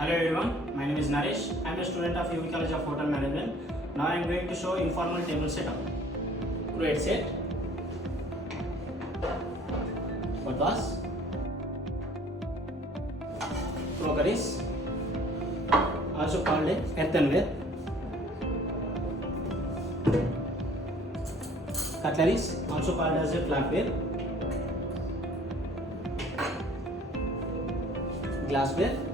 Hello everyone, my name is Naresh. I am a student of UVCHM of Hotel Management. Now I am going to show informal table setup. Create set. What was? Crockeries, also called earthenware. Cutleries, also called as a flatware. Glassware.